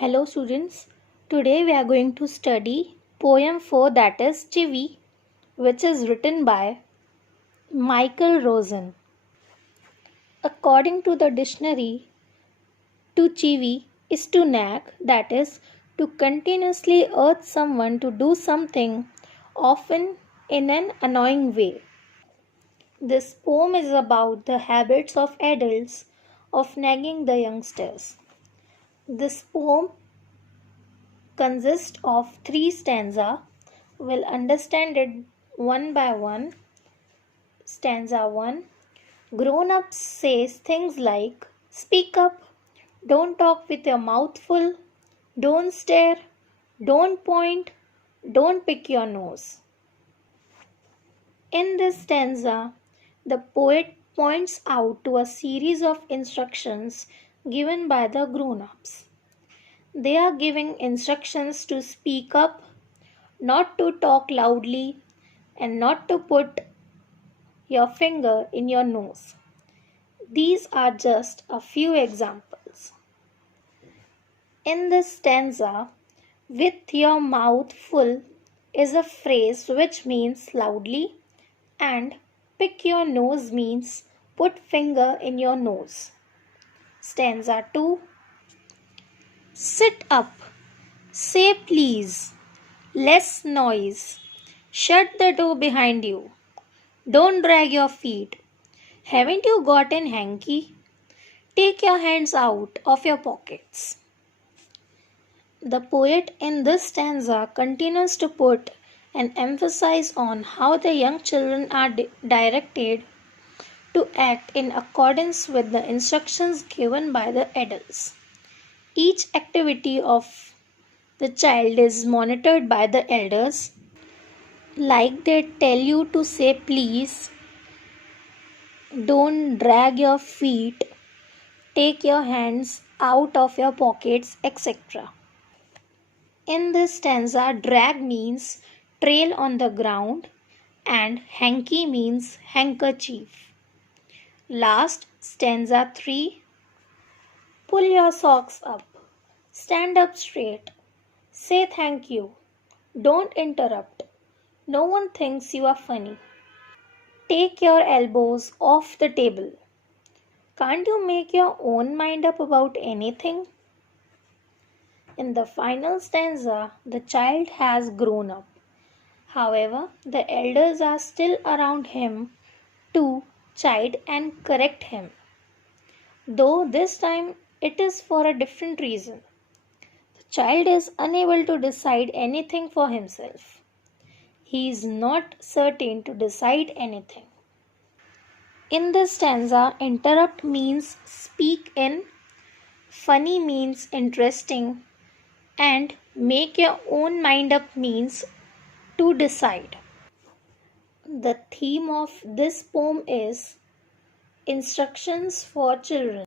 Hello students, today we are going to study Poem-4, that is Chivvy, which is written by Michael Rosen. According to the dictionary, to chivvy is to nag, that is to continuously urge someone to do something, often in an annoying way. This poem is about the habits of adults of nagging the youngsters. This poem consists of 3 stanzas. We'll understand it one by one. Stanza 1. Grown-ups says things like, speak up, don't talk with your mouth full, don't stare, don't point, don't pick your nose. In this stanza, the poet points out to a series of instructions given by the grown-ups. They are giving instructions to speak up, not to talk loudly, and not to put your finger in your nose. These are just a few examples. In this stanza, with your mouth full is a phrase which means loudly, and pick your nose means put finger in your nose. Stanza 2. Sit up, say please, less noise, shut the door behind you, don't drag your feet. Haven't you got an hanky? Take your hands out of your pockets. The poet in this stanza continues to put an emphasis on how the young children are directed to act in accordance with the instructions given by the adults. Each activity of the child is monitored by the elders, like they tell you to say please, don't drag your feet, take your hands out of your pockets, etc. In this stanza, drag means trail on the ground and hanky means handkerchief. Last, stanza 3. Pull your socks up, stand up straight, say thank you, don't interrupt, no one thinks you are funny. Take your elbows off the table. Can't you make your own mind up about anything? In the final stanza, the child has grown up. However, the elders are still around him to chide and correct him, though this time it is for a different reason. The child is unable to decide anything for himself. He is not certain to decide anything. In this stanza, interrupt means speak in, funny means interesting, and make your own mind up means to decide. The theme of this poem is instructions for children.